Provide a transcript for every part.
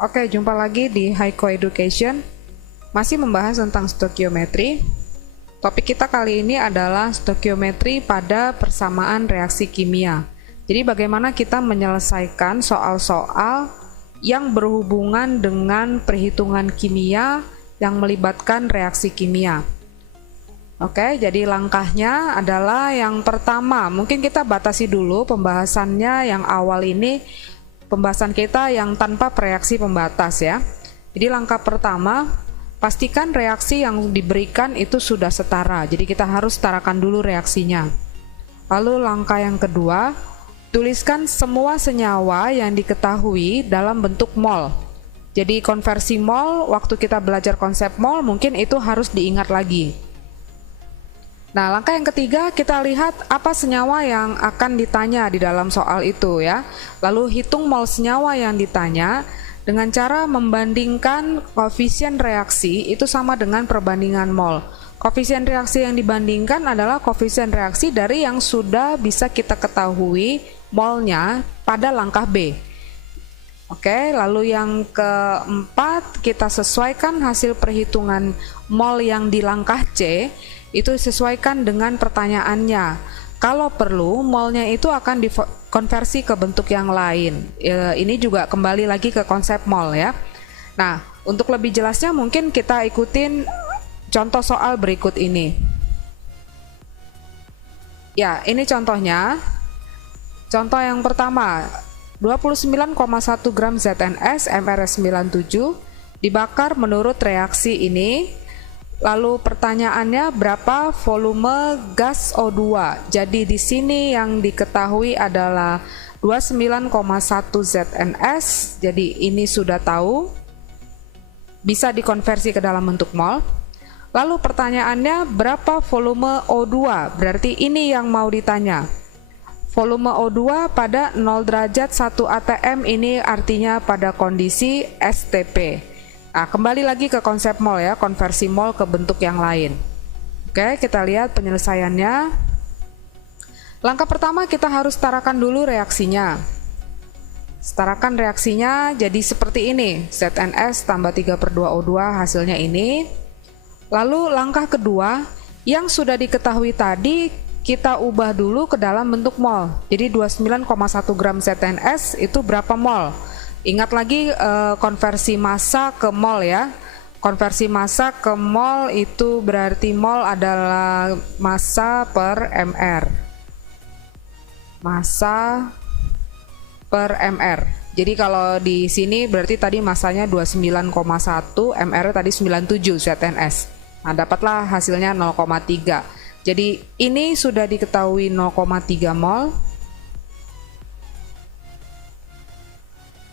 Oke, jumpa lagi di Haiko Education. Masih membahas tentang stokiometri. Topik kita kali ini adalah stokiometri pada persamaan reaksi kimia. Jadi bagaimana kita menyelesaikan soal-soal yang berhubungan dengan perhitungan kimia yang melibatkan reaksi kimia. Oke, jadi langkahnya adalah yang pertama, mungkin kita batasi dulu pembahasannya yang awal ini, pembahasan kita yang tanpa reaksi pembatas ya. Jadi langkah pertama, pastikan reaksi yang diberikan itu sudah setara. Jadi kita harus setarakan dulu reaksinya. Lalu langkah yang kedua, tuliskan semua senyawa yang diketahui dalam bentuk mol. Jadi konversi mol, waktu kita belajar konsep mol mungkin itu harus diingat lagi. Nah, langkah yang ketiga kita lihat apa senyawa yang akan ditanya di dalam soal itu ya. Lalu hitung mol senyawa yang ditanya dengan cara membandingkan koefisien reaksi itu sama dengan perbandingan mol. Koefisien reaksi yang dibandingkan adalah koefisien reaksi dari yang sudah bisa kita ketahui molnya pada langkah B. Oke, lalu yang keempat kita sesuaikan hasil perhitungan mol yang di langkah C itu sesuaikan dengan pertanyaannya. Kalau perlu, molnya itu akan dikonversi ke bentuk yang lain. Ini juga kembali lagi ke konsep mol ya. Nah, untuk lebih jelasnya mungkin kita ikutin contoh soal berikut ini. Ya, ini contohnya. Contoh yang pertama, 29,1 gram ZNS MRS97 dibakar menurut reaksi ini. Lalu pertanyaannya berapa volume gas O2? Jadi di sini yang diketahui adalah 29,1 ZNS. Jadi ini sudah tahu. Bisa dikonversi ke dalam bentuk mol. Lalu pertanyaannya berapa volume O2? Berarti ini yang mau ditanya. Volume O2 pada 0 derajat 1 atm ini artinya pada kondisi STP. Nah, kembali lagi ke konsep mol ya, konversi mol ke bentuk yang lain. Oke, kita lihat penyelesaiannya. Langkah pertama kita harus setarakan dulu reaksinya. Setarakan reaksinya jadi seperti ini, ZNS tambah 3/2O2 hasilnya ini. Lalu langkah kedua, yang sudah diketahui tadi kita ubah dulu ke dalam bentuk mol. Jadi 29,1 gram ZNS itu berapa mol? Ingat lagi konversi massa ke mol ya. Konversi massa ke mol itu berarti mol adalah massa per mr. Massa per mr. Jadi kalau di sini berarti tadi massanya 29,1, mr tadi 97 ZNS. Nah, dapatlah hasilnya 0,3. Jadi ini sudah diketahui 0,3 mol.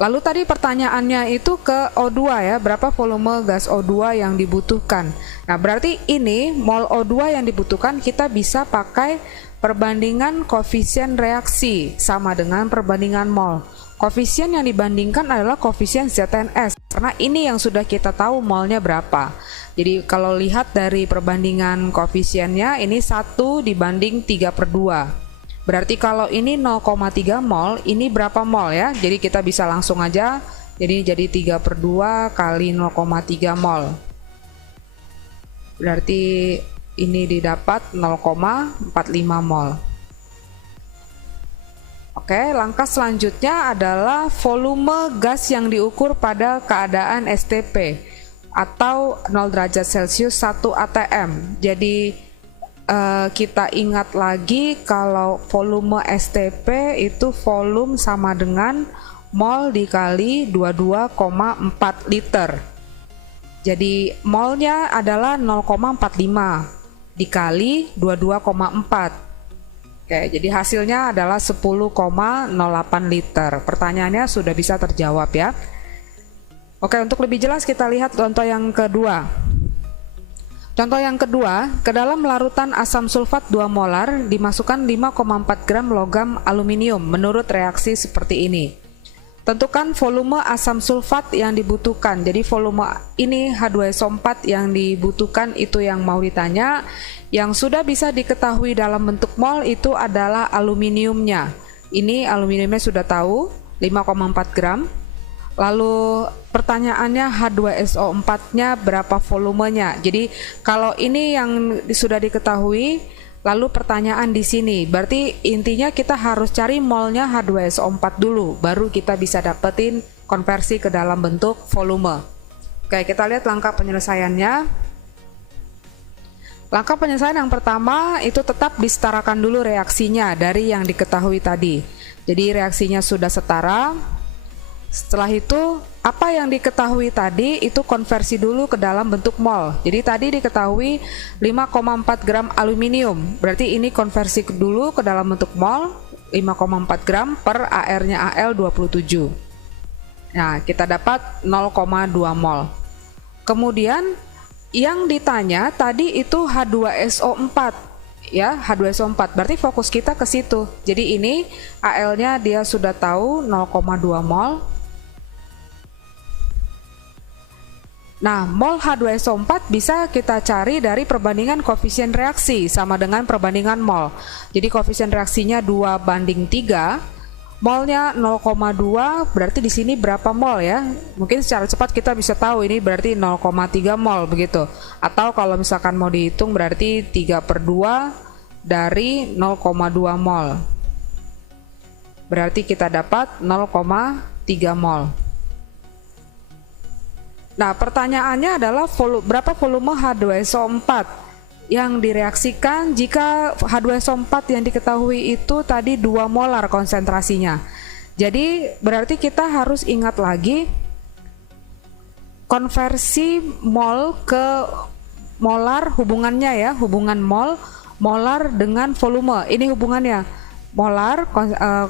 Lalu tadi pertanyaannya itu ke O2 ya, berapa volume gas O2 yang dibutuhkan. Nah, berarti ini mol O2 yang dibutuhkan kita bisa pakai perbandingan koefisien reaksi sama dengan perbandingan mol. Koefisien yang dibandingkan adalah koefisien ZNS, karena ini yang sudah kita tahu molnya berapa. Jadi kalau lihat dari perbandingan koefisiennya, ini 1 dibanding 3/2. Berarti kalau ini 0,3 mol, ini berapa mol ya? Jadi kita bisa langsung aja, jadi 3/2 kali 0,3 mol. Berarti ini didapat 0,45 mol. Oke, langkah selanjutnya adalah volume gas yang diukur pada keadaan STP atau 0 derajat Celcius 1 atm. Jadi kita ingat lagi kalau volume STP itu volume sama dengan mol dikali 22,4 liter. Jadi molnya adalah 0,45 dikali 22,4. Oke, jadi hasilnya adalah 10,08 liter. Pertanyaannya sudah bisa terjawab ya. Oke, untuk lebih jelas kita lihat contoh yang kedua. Contoh yang kedua, ke dalam larutan asam sulfat 2 molar dimasukkan 5,4 gram logam aluminium menurut reaksi seperti ini. Tentukan volume asam sulfat yang dibutuhkan. Jadi volume ini H2SO4 yang dibutuhkan itu yang mau ditanya. Yang sudah bisa diketahui dalam bentuk mol itu adalah aluminiumnya. Ini aluminiumnya sudah tahu, 5,4 gram. Lalu pertanyaannya H2SO4-nya berapa volumenya? Jadi kalau ini yang sudah diketahui, lalu pertanyaan di sini, berarti intinya kita harus cari molnya H2SO4 dulu, baru kita bisa dapetin konversi ke dalam bentuk volume. Oke, kita lihat langkah penyelesaiannya. Langkah penyelesaian yang pertama itu tetap disetarakan dulu reaksinya dari yang diketahui tadi. Jadi reaksinya sudah setara. Setelah itu, apa yang diketahui tadi itu konversi dulu ke dalam bentuk mol. Jadi tadi diketahui 5,4 gram aluminium. Berarti ini konversi dulu ke dalam bentuk mol, 5,4 gram per AR-nya Al27. Nah, kita dapat 0,2 mol. Kemudian, yang ditanya tadi itu H2SO4. Ya, H2SO4. Berarti fokus kita ke situ. Jadi ini Al-nya dia sudah tahu 0,2 mol. Nah, mol H2SO4 bisa kita cari dari perbandingan koefisien reaksi sama dengan perbandingan mol. Jadi koefisien reaksinya 2:3, molnya 0,2, berarti di sini berapa mol ya? Mungkin secara cepat kita bisa tahu ini berarti 0,3 mol begitu. Atau kalau misalkan mau dihitung berarti 3/2 dari 0,2 mol. Berarti kita dapat 0,3 mol. Nah, pertanyaannya adalah berapa volume H2SO4 yang direaksikan jika H2SO4 yang diketahui itu tadi 2 molar konsentrasinya. Jadi berarti kita harus ingat lagi konversi mol ke molar, hubungannya ya, hubungan mol, molar dengan volume. Ini hubungannya, molar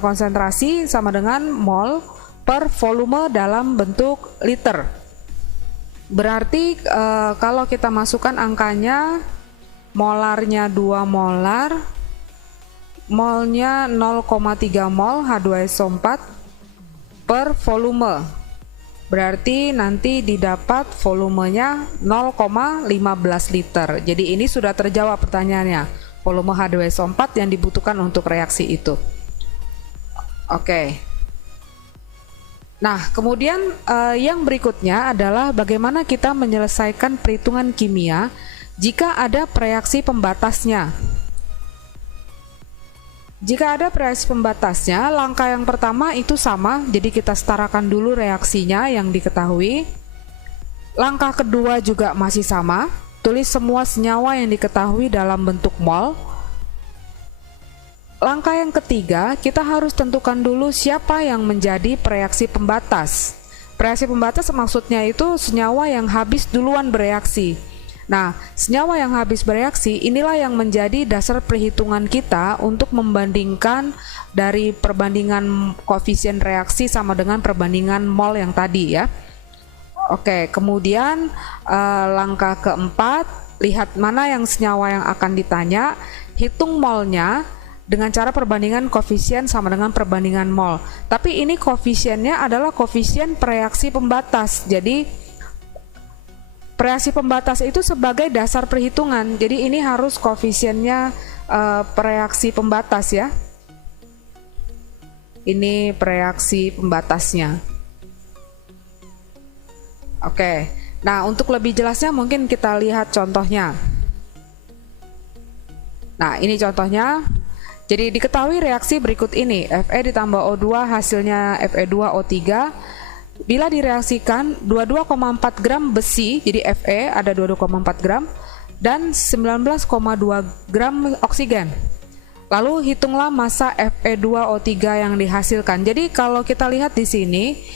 konsentrasi sama dengan mol per volume dalam bentuk liter. Berarti kalau kita masukkan angkanya, molarnya 2 molar, molnya 0,3 mol H2SO4 per volume. Berarti nanti didapat volumenya 0,15 liter. Jadi ini sudah terjawab pertanyaannya, volume H2SO4 yang dibutuhkan untuk reaksi itu. Oke. Nah, kemudian yang berikutnya adalah bagaimana kita menyelesaikan perhitungan kimia jika ada reaksi pembatasnya. Jika ada reaksi pembatasnya, langkah yang pertama itu sama, jadi kita setarakan dulu reaksinya yang diketahui. Langkah kedua juga masih sama, tulis semua senyawa yang diketahui dalam bentuk mol. Langkah yang ketiga, kita harus tentukan dulu siapa yang menjadi reaksi pembatas. Reaksi pembatas maksudnya itu senyawa yang habis duluan bereaksi. Nah, senyawa yang habis bereaksi inilah yang menjadi dasar perhitungan kita untuk membandingkan dari perbandingan koefisien reaksi sama dengan perbandingan mol yang tadi ya. Oke, kemudian langkah keempat, lihat mana yang senyawa yang akan ditanya, hitung molnya dengan cara perbandingan koefisien sama dengan perbandingan mol. Tapi ini koefisiennya adalah koefisien reaksi pembatas. Jadi reaksi pembatas itu sebagai dasar perhitungan. Jadi ini harus koefisiennya reaksi pembatas ya. Ini reaksi pembatasnya. Oke. Nah, untuk lebih jelasnya mungkin kita lihat contohnya. Nah, ini contohnya. Jadi diketahui reaksi berikut ini, Fe ditambah O2 hasilnya Fe2O3. Bila direaksikan 22,4 gram besi, jadi Fe ada 22,4 gram, dan 19,2 gram oksigen. Lalu hitunglah massa Fe2O3 yang dihasilkan. Jadi kalau kita lihat di sini,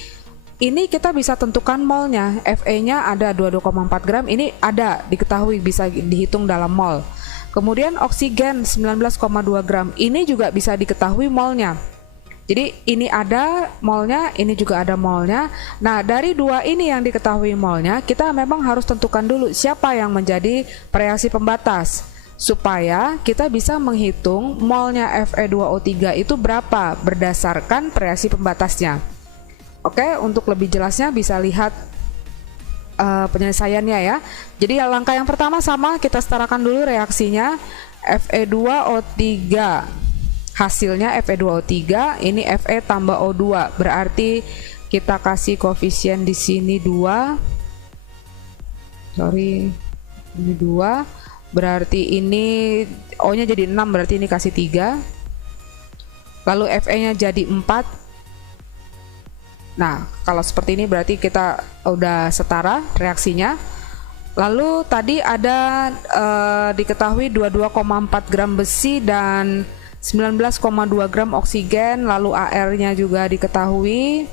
ini kita bisa tentukan molnya. Fe-nya ada 22,4 gram, ini ada diketahui bisa dihitung dalam mol. Kemudian oksigen 19,2 gram, ini juga bisa diketahui molnya. Jadi ini ada molnya, ini juga ada molnya. Nah, dari dua ini yang diketahui molnya, kita memang harus tentukan dulu siapa yang menjadi reaksi pembatas, supaya kita bisa menghitung molnya Fe2O3 itu berapa berdasarkan reaksi pembatasnya. Oke, untuk lebih jelasnya bisa lihat penyelesaiannya ya. Jadi langkah yang pertama sama, kita setarakan dulu reaksinya. Fe2O3 hasilnya Fe2O3, ini Fe tambah O2, berarti kita kasih koefisien di sini 2. Sorry, ini 2. Berarti ini O-nya jadi 6, berarti ini kasih 3. Lalu Fe-nya jadi 4. Nah, kalau seperti ini berarti kita udah setara reaksinya. Lalu tadi ada diketahui 22,4 gram besi dan 19,2 gram oksigen, lalu AR-nya juga diketahui.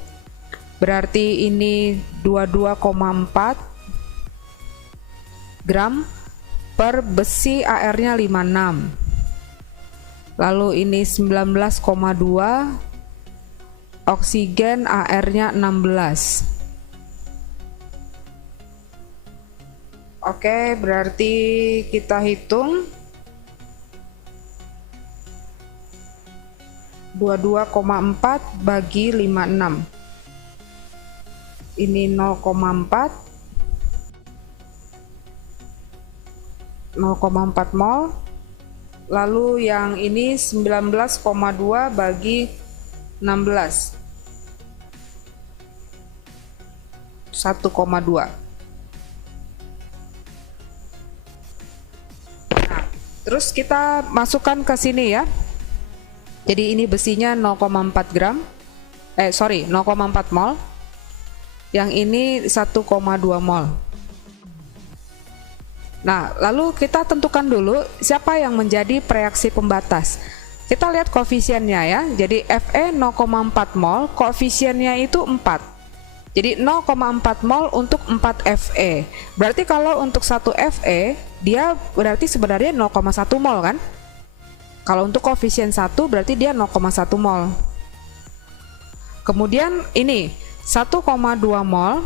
Berarti ini 22,4 gram per besi, AR-nya 56. Lalu ini 19,2, oksigen AR-nya 16. Oke, berarti kita hitung 22,4 bagi 56. Ini 0,4 mol. Lalu yang ini 19,2 bagi 16, 1,2. Nah, terus kita masukkan ke sini ya. Jadi ini besinya 0,4 gram. 0,4 mol. Yang ini 1,2 mol. Nah, lalu kita tentukan dulu siapa yang menjadi reaksi pembatas. Kita lihat koefisiennya ya. Jadi Fe 0,4 mol, koefisiennya itu 4. Jadi 0,4 mol untuk 4 Fe. Berarti kalau untuk 1 Fe, dia berarti sebenarnya 0,1 mol kan? Kalau untuk koefisien 1 berarti dia 0,1 mol. Kemudian ini 1,2 mol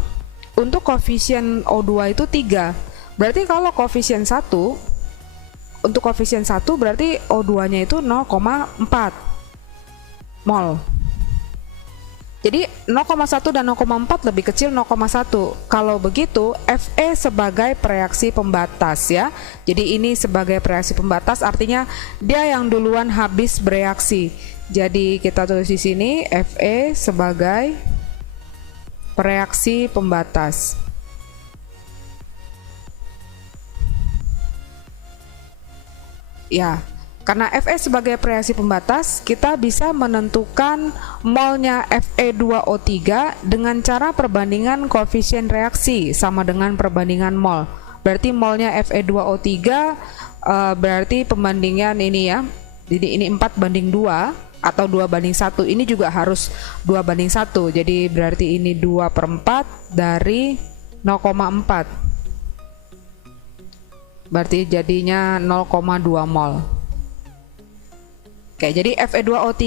untuk koefisien O2 itu 3. Berarti kalau koefisien 1, untuk koefisien 1 berarti O2-nya itu 0,4 mol. Jadi 0,1 dan 0,4 lebih kecil 0,1. Kalau begitu Fe sebagai reaksi pembatas ya. Jadi ini sebagai reaksi pembatas artinya dia yang duluan habis bereaksi. Jadi kita tulis di sini Fe sebagai reaksi pembatas. Ya, karena Fe sebagai reaksi pembatas, kita bisa menentukan molnya Fe2O3 dengan cara perbandingan koefisien reaksi sama dengan perbandingan mol. Berarti molnya Fe2O3 berarti pembandingan ini ya. Jadi ini 4 banding 2 atau 2 banding 1. Ini juga harus 2 banding 1. Jadi berarti ini 2/4 dari 0,4. Berarti jadinya 0,2 mol. Oke, jadi Fe2O3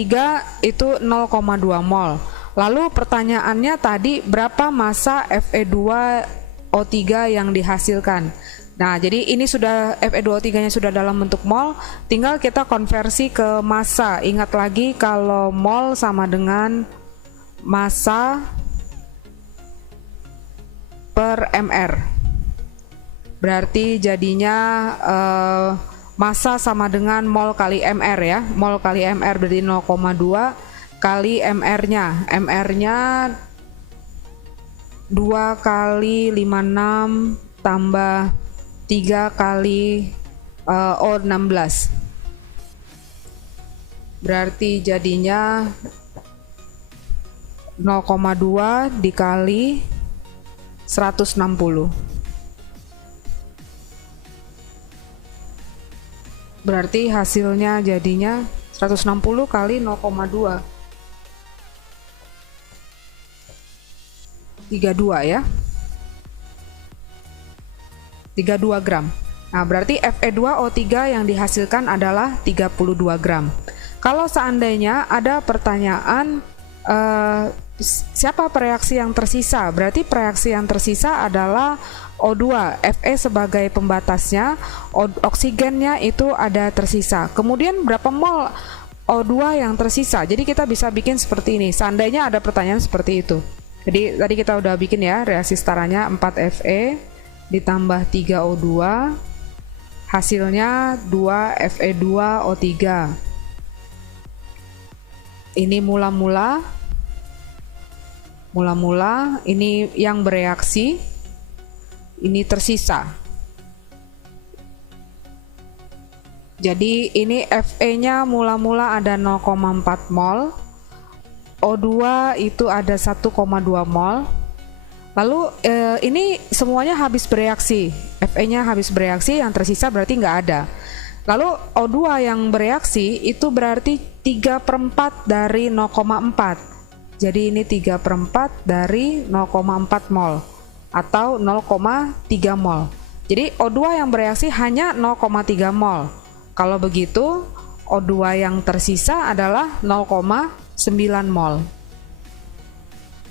itu 0,2 mol. Lalu pertanyaannya tadi berapa massa Fe2O3 yang dihasilkan? Nah, jadi ini sudah Fe2O3-nya sudah dalam bentuk mol, tinggal kita konversi ke massa. Ingat lagi kalau mol sama dengan massa per mR. Berarti jadinya massa sama dengan mol kali mR ya. Mol kali mR berarti 0,2 kali mR-nya. mR-nya 2 kali 56 tambah 3 kali O16. Berarti jadinya 0,2 dikali 160. Berarti hasilnya jadinya 160 kali 0,2. 32 ya. 32 gram. Nah, berarti Fe2O3 yang dihasilkan adalah 32 gram. Kalau seandainya ada pertanyaan siapa reaksi yang tersisa? Berarti reaksi yang tersisa adalah O2, Fe sebagai pembatasnya, oksigennya itu ada tersisa. Kemudian berapa mol O2 yang tersisa? Jadi kita bisa bikin seperti ini. Seandainya ada pertanyaan seperti itu. Jadi tadi kita udah bikin ya reaksi setaranya 4 Fe ditambah 3 O2, hasilnya 2 Fe2O3. Ini mula-mula Mula-mula ini yang bereaksi, ini tersisa. Jadi ini Fe-nya mula-mula ada 0,4 mol, O2 itu ada 1,2 mol. Lalu ini semuanya habis bereaksi, Fe-nya habis bereaksi, yang tersisa berarti nggak ada. Lalu O2 yang bereaksi itu berarti 3/4 dari 0,4. Jadi ini 3/4 dari 0,4 mol atau 0,3 mol. Jadi O2 yang bereaksi hanya 0,3 mol. Kalau begitu, O2 yang tersisa adalah 0,9 mol.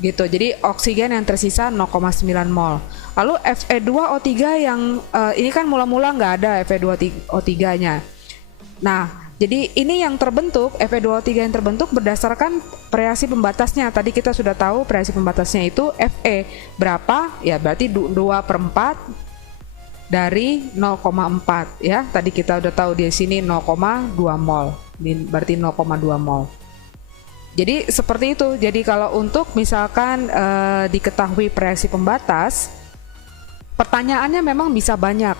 Gitu. Jadi oksigen yang tersisa 0,9 mol. Lalu Fe2O3 yang ini kan mula-mula nggak ada Fe2O3-nya. Nah, jadi ini yang terbentuk, Fe2O3 yang terbentuk berdasarkan reaksi pembatasnya. Tadi kita sudah tahu reaksi pembatasnya itu Fe berapa? Ya berarti 2/4 dari 0,4 ya. Tadi kita udah tahu di sini 0,2 mol. Ini berarti 0,2 mol. Jadi seperti itu. Jadi kalau untuk misalkan diketahui reaksi pembatas, pertanyaannya memang bisa banyak.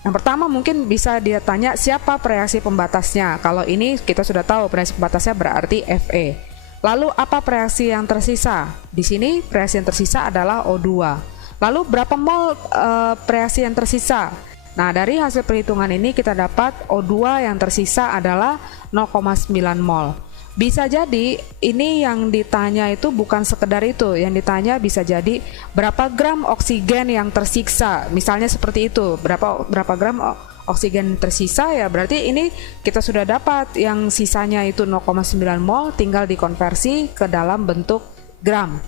Yang pertama mungkin bisa dia tanya siapa reaksi pembatasnya. Kalau ini kita sudah tahu reaksi pembatasnya berarti Fe. Lalu apa reaksi yang tersisa? Di sini reaksi yang tersisa adalah O2. Lalu berapa mol reaksi yang tersisa? Nah, dari hasil perhitungan ini kita dapat O2 yang tersisa adalah 0,9 mol. Bisa jadi ini yang ditanya itu bukan sekedar itu, yang ditanya bisa jadi berapa gram oksigen yang tersiksa, misalnya seperti itu, berapa gram oksigen tersisa, ya berarti ini kita sudah dapat yang sisanya itu 0,9 mol, tinggal dikonversi ke dalam bentuk gram.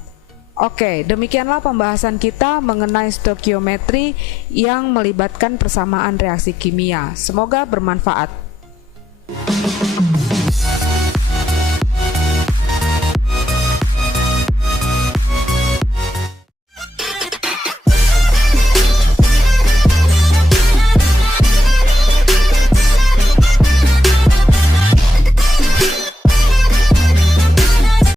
Oke, demikianlah pembahasan kita mengenai stoikiometri yang melibatkan persamaan reaksi kimia. Semoga bermanfaat.